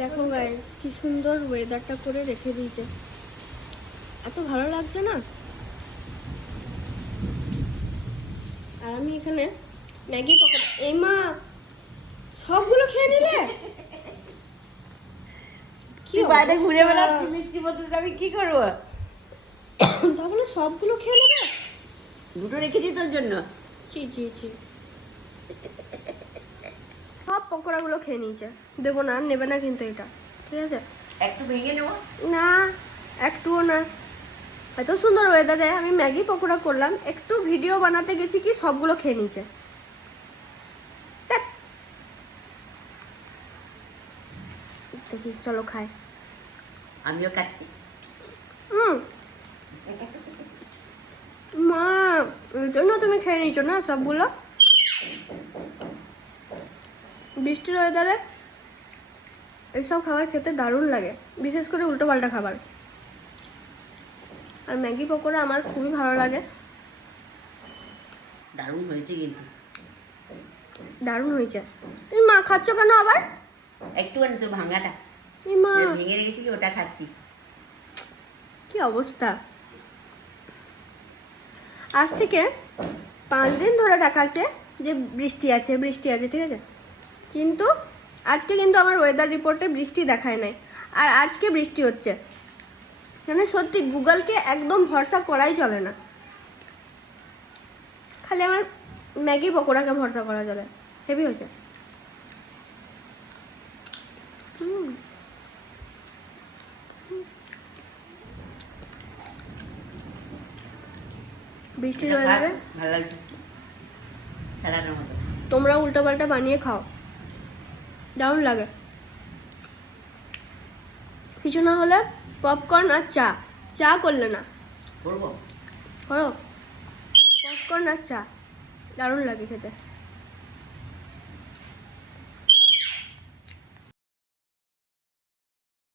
দেখো গাইস কি সুন্দর ওয়েদারটা করে রেখে দিয়েছে, এত ভালো লাগছে না। আর আমি এখানে ম্যাগি পকোড়া, এই মা সবগুলো খেয়ে নিলে? কি বাইরে ঘুরে বেড়াচ্ছি মিষ্টি বলতে আমি কি করবো? তাহলে সবগুলো খেয়ে নেবে? দুটো রেখেছি তোর জন্য। জি জি জি, সব পকোড়াগুলো খেয়ে নিয়েছে। দেবো না, নেবে না কিন্তু এটা, ঠিক আছে? একটু ভেঙে নেবো না, একটুও না। এত সুন্দর ওয়েদারে আমি ম্যাগি পকোড়া করলাম, একটু ভিডিও বানাতে গেছি কি সবগুলো খেয়ে নিয়েছে। ধ্যাৎ। দেখি চলো খাই। আমিও খাচ্ছি। মা, ওই জন্য তুমি খেয়ে নিয়েছো না সবগুলো? বৃষ্টির ওয়েদারে এইসব খাবার খেতে দারুণ লাগে, বিশেষ করে উল্টো পাল্টা খাবার। আর ম্যাগি পকোড়া আমার খুবই ভালো লাগে। দারুণ হয়েছে কিন্তু। দারুণ হয়েছে। তুমি মা খাচ্ছ কেন আবার? একটুখানি তোর ভাঙাটা এই মা, ভেঙে রেখেছিলি ওটা খাচ্ছি। কি অবস্থা। আজ থেকে 5 দিন ধরে দেখাচ্ছে যে বৃষ্টি আছে বৃষ্টি আছে, ঠিক আছে? কিন্তু আজকে কিন্তু আমার ওয়েদার রিপোর্টে বৃষ্টি দেখায় নাই, আর আজকে বৃষ্টি হচ্ছে। মানে সত্যি গুগলকে একদম ভরসা করাই চলে না, খালি আমার ম্যাগি পকোড়াকে ভরসা করা চলে। হেভি হয়েছে। বৃষ্টির ওয়েদারে ভালো লাগছে। ছাড়ানোর মতো। তোমরা উল্টো পাল্টা বানিয়ে খাও, দারুণ লাগে। কিছু না হলে পপকর্ন আর চা। চা করলে না? করবো। করো। পপকর্ন আর চা দারুণ লাগে খেতে।